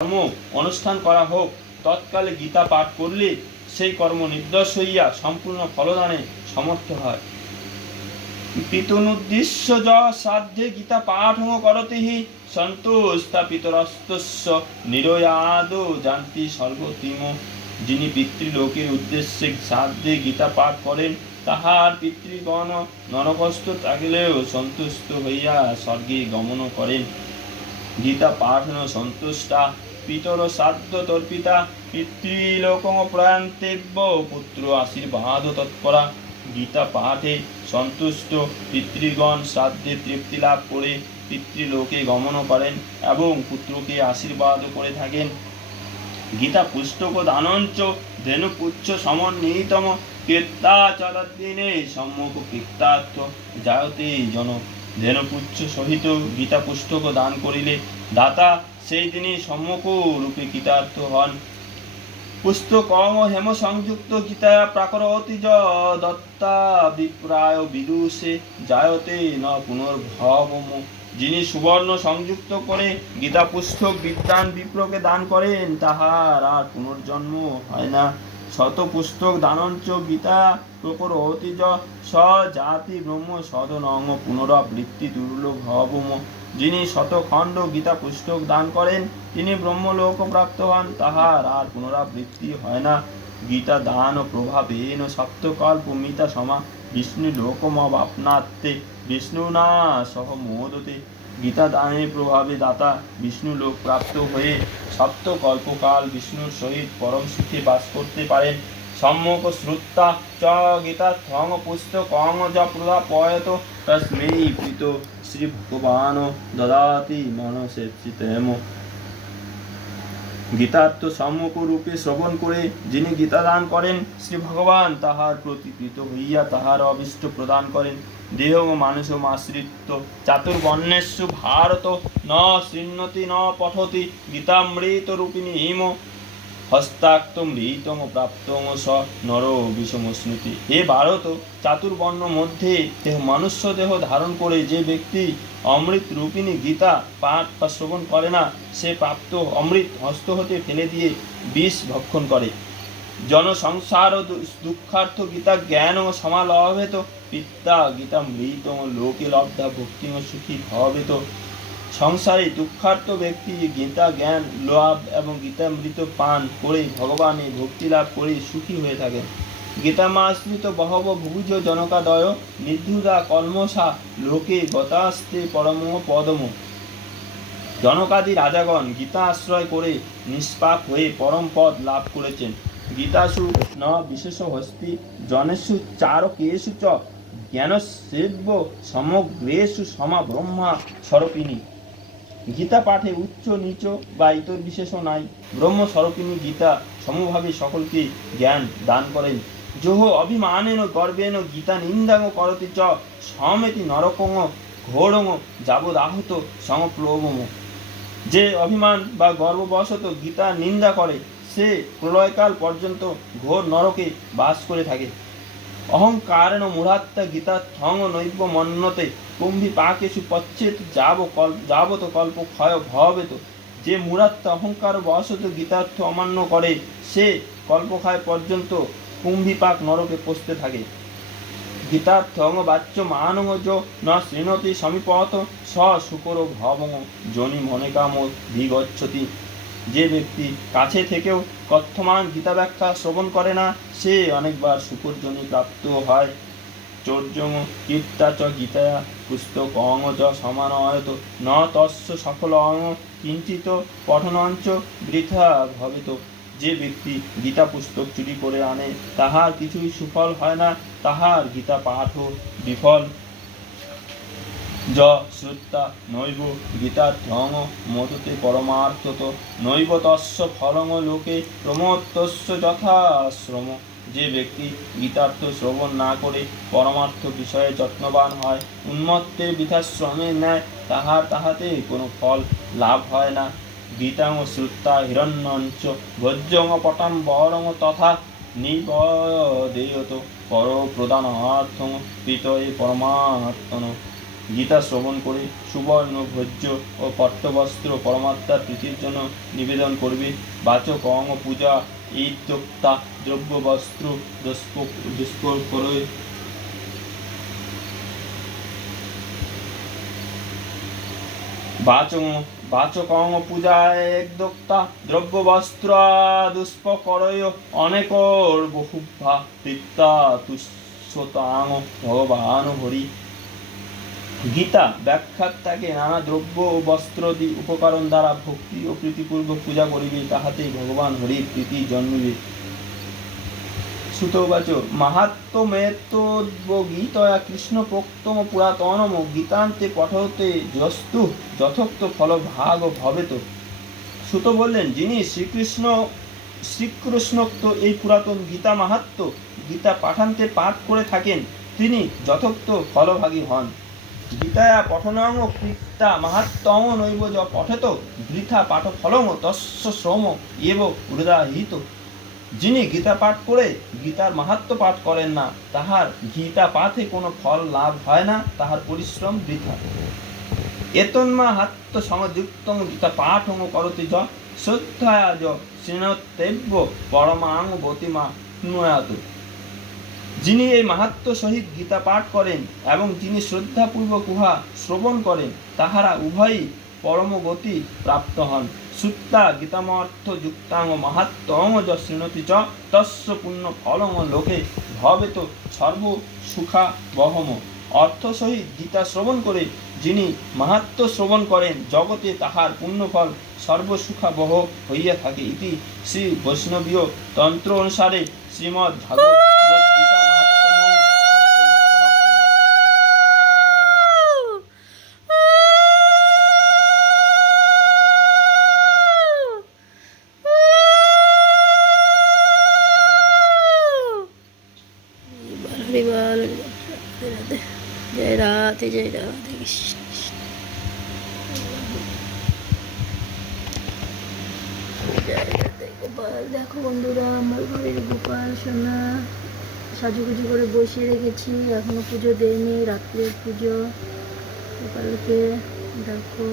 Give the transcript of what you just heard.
কর্ম অনুষ্ঠান করা হোক, তৎকালে গীতা পাঠ করলে সেই কর্ম নির্দোষ হইয়া সম্পূর্ণ ফলদানে সমর্থ হয়। পিতনুদ্দিশ্য য সাধ্যে গীতা পাঠং করতিহি সন্তোস্থাপিতরস্তস্য নিরয়াদো জানতি সর্বতিম। যিনি পিতৃলোকের উদ্দেশ্যে সাধ্যে গীতা পাঠ করেন, তাহার পিতৃগণ নরকস্থ থাকিলেও সন্তুষ্ট হইয়া স্বর্গে গমন করেন। গীতা পাঠন সন্তুষ্টা পিতর সাধ্য তর্পিতা পিতৃলোকং প্রয়ান্তেব্য পুত্র আশীর্বাদ তৎপরা। গীতা পাঠে সন্তুষ্ট পিতৃগণ শ্রাদ্ধে তৃপ্তি লাভ করে পিতৃলোকে গমন করেন এবং পুত্রকে আশীর্বাদ করে থাকেন। গীতা পুস্তক দানঞ্চ ধেনুপুচ্ছ সমন্বিতম কীর্তাচলদিনে সম্মুখ কীর্তার্থ জায়তে জন। ধেনুপুচ্ছ সহিত গীতা পুস্তক দান করিলে দাতা সেই দিনই সম্মুখ রূপে কৃতার্থ হন। পুস্তকং হেম সংযুক্ত গীতা প্রাকরতি য দত্তা বিপ্রায় বিদুষে জায়তে ন পুনর্ভবম। যিনি সুবর্ণ সংযুক্ত করে গীতা পুস্তক বিদ্বান বিপ্রকে দান করেন, তাহার আর পুনর্জন্ম হয় না। শত পুস্তক দানঞ্চ গীতা প্রকরতি য স জাতি ব্রহ্ম সদনং পুনরাবৃত্তি দুর্লভবম। যিনি শতখণ্ড গীতা পুস্তক দান করেন, তিনি ব্রহ্মলোক প্রাপ্ত হন, তাহার আর পুনরাবৃত্তি হয় না। গীতা দান প্রভাবেন সপ্তকল্পমিতা সমা বিষ্ণু লোকমবাপ্নাত্তে বিষ্ণুনা সহ মোদতে। গীতা দানের প্রভাবে দাতা বিষ্ণু লোক প্রাপ্ত হয়ে সপ্তকল্পকাল বিষ্ণুর সহিত পরম সুখে বাস করতে পারেন। সম্যক শ্রুতা চ গীতার্থং পুস্তকং য প্রদাপয়ত তস্মৈ প্রীত শ্রী ভগবান দদাতি মনসেচ্যিতেম। গীতার্থ সম্যক রূপে শ্রবণ করে যিনি গীতা দান করেন, শ্রী ভগবান তাহার প্রতি প্রীত হইয়া তাহার অভীষ্ট প্রদান করেন। দেহ ও মানুষমাশ্রিত চাতুর্বর্ণেষু ভারত ন শৃণ্বতি ন পঠতি গীতামৃত রূপিণী হিম হস্তাক্তমৃতং প্রাপ্তং স নর বিষমশ্নুতি। হে ভারত, চাতুর্বর্ণ মধ্যে মনুষ্য দেহ ধারণ করে যে ব্যক্তি অমৃত রূপিণী গীতা পাঠ বা শ্রবণ করে না, সে প্রাপ্ত অমৃত হস্ত হতে ফেলে দিয়ে বিষ ভক্ষণ করে। জনসংসার দুঃখার্থ গীতা জ্ঞান ও সমালভেত পিতা গীতা মৃত লোকে লব্ধা ভক্তি ও সুখী ভবেত। সংসারে দুঃখার্থ ব্যক্তি গীতা জ্ঞান লাভ এবং গীতামৃত পান করে ভগবানের ভক্তি লাভ করে সুখী হয়ে থাকেন। গীতামাশ্রিত বহব ভুজ জনকাদয় নির্ধুরা কলমসা লোকে গতাস্তে পরম পদম। জনকাদি রাজাগণ গীতা আশ্রয় করে নিষ্পাপ হয়ে পরম পদ লাভ করেছেন। গীতাসু ন বিশেষ হস্তি জনেষু চারকেষু চ জ্ঞানসেব্য সমগ্রেষু সমা ব্রহ্মা স্বরূপিণী। গীতা পাঠে উচ্চ নিচ বা ইতর বিশেষ নাই। ব্রহ্মস্বরূপিণী গীতা সমভাবে সকলকে জ্ঞান দান করেন। যোহ অভিমানেন গর্বেণ গীতা নিন্দাং করতি চ সমেতি নরকং ঘোরং যাবদাহত সমপ্লবম। যে অভিমান বা গর্ববশত গীতা নিন্দা করে, সে প্রলয়কাল পর্যন্ত ঘোর নরকে বাস করে থাকে। অহংকারেণ মূঢ়াত্মা গীতার্থং নৈব মন্যতে কুম্ভী পাকেষু পচ্ছেত যাবত কল্প ক্ষয় ভবেত। যে মূঢ়াত্মা অহংকার বশত গীতার্থ অমান্য করে, সে কল্পক্ষয় পর্যন্ত কুম্ভীপাক নরকে পচতে থাকে। গীতার্থং বাচ্য মানং যো ন শৃণোতি সমীপত স শুকর ভবং যোনি মনে কাম ভিগচ্ছতি। যে ব্যক্তি কাছে থেকেও কথ্যমান গীতা ব্যাখ্যা শ্রবণ করে না, সে অনেকবার শুকর যোনি প্রাপ্ত হয়। চৌর্যং কীর্তা চ গীতা পুস্তকং চ সমানয়ত ন তস্য সফলং কিঞ্চিত পঠনঞ্চ বৃথা ভবেত। যে ব্যক্তি গীতা পুস্তক চুরি করে আনে, তাহার কিছুই সুফল হয় না, তাহার গীতা পাঠও বিফল। য শ্রুতা নৈব গীতার্থং মদতে পরমার্থত নৈব তস্য ফলং লোকে প্রমোত্তস্য যথাশ্রম। যে ব্যক্তি গীতার্থ শ্রবণ না করে পরমার্থ বিষয়ে যত্নবান হয়, উন্মত্তের বৃথাশ্রমের ন্যায় তাহার তাহাতে কোনো ফল লাভ হয় না। গীতাং শ্রুতা হিরণ্যঞ্চ ভোজ্যং পটং বরং তথা নিবদেয়ত পর প্রদানার্থং পিতয়ে পরমাত্মন। গীতা শ্রবণ করে সুবর্ণ ভোজ্য ও পট্টবস্ত্র পরমাত্মার প্রীতির জন্য নিবেদন করবে। বাচক অঙ্গ পূজা ঈদোক্তা দ্রব্য বস্ত্র দুষ্পর্করয় বাচকং পূজায় একদোক্তা দ্রব্য বস্ত্র দুষ্পকরয় অনেকর বহুভা তৃপ্তা তুষ্যতাং ভগবান হরি। গীতা ব্যাখ্যাত তাকে নানা দ্রব্য ও বস্ত্র উপকরণ দ্বারা ভক্তি ও প্রীতিপূর্বক পূজা করিবে, তাহাতেই ভগবান হরির প্রীতি জন্মিবে। সুতোবাচ মাহাত্ম্যেতদ্গীতয়া কৃষ্ণ প্রোক্তম পুরাতনম গীতান্তে পঠতে যস্তু যথোক্ত ফল ভাগ ভবেত। সুত বললেন, যিনি শ্রীকৃষ্ণোক্ত এই পুরাতন গীতা মাহাত্ম্য গীতা পাঠান্তে পাঠ করে থাকেন, তিনি যথোক্ত ফলভাগী হন। গীতায়া পঠনং কৃতা মাহাত্ম্যং নৈব য পঠেত বৃথা পাঠ ফলং তস্য শ্রম এব উদাহৃত। যিনি গীতা পাঠ করে গীতার মাহাত্ম্য পাঠ করেন না, তাহার গীতা পাঠে কোনো ফল লাভ হয় না, তাহার পরিশ্রম বৃথা। এতন্মাহাত্ম্য সংযুক্তং গীতা পাঠং করতি য শ্রদ্ধায়া য শৃণোত্যেব্য পরমাং গতিমা নুয়াত। যিনি এই মাহাত্ম্য সহিত গীতা পাঠ করেন এবং যিনি শ্রদ্ধাপূর্বক উহা শ্রবণ করেন, তাহারা উভয়ই পরমগতি প্রাপ্ত হন। সুত্তা গীতামর্থ যুক্তাং মাহাত্ম্যং য শৃণোতি চ তস্য পুণ্য ফলং লোকে ভবেত সর্ব সুখা বহম। অর্থ সহিত গীতা শ্রবণ করে যিনি মাহাত্ম্য শ্রবণ করেন, জগতে তাহার পুণ্যফল সর্বসুখাবহ হইয়া থাকে। ইতি শ্রী বৈষ্ণবীয় তন্ত্র অনুসারে শ্রীমদ্ ভাগবত গীতা মাহাত্ম্যং সমাপ্তম। जय राधे जय राधे कृष्ण। जय राधे গোপাল। দেখো বন্ধুরা, আমার ঘরের গোপাল সোনা সাজুগুজু করে বসিয়ে রেখেছি, এখনো পুজো দেয়নি, রাত্রের পুজো। গোপালকে দেখো।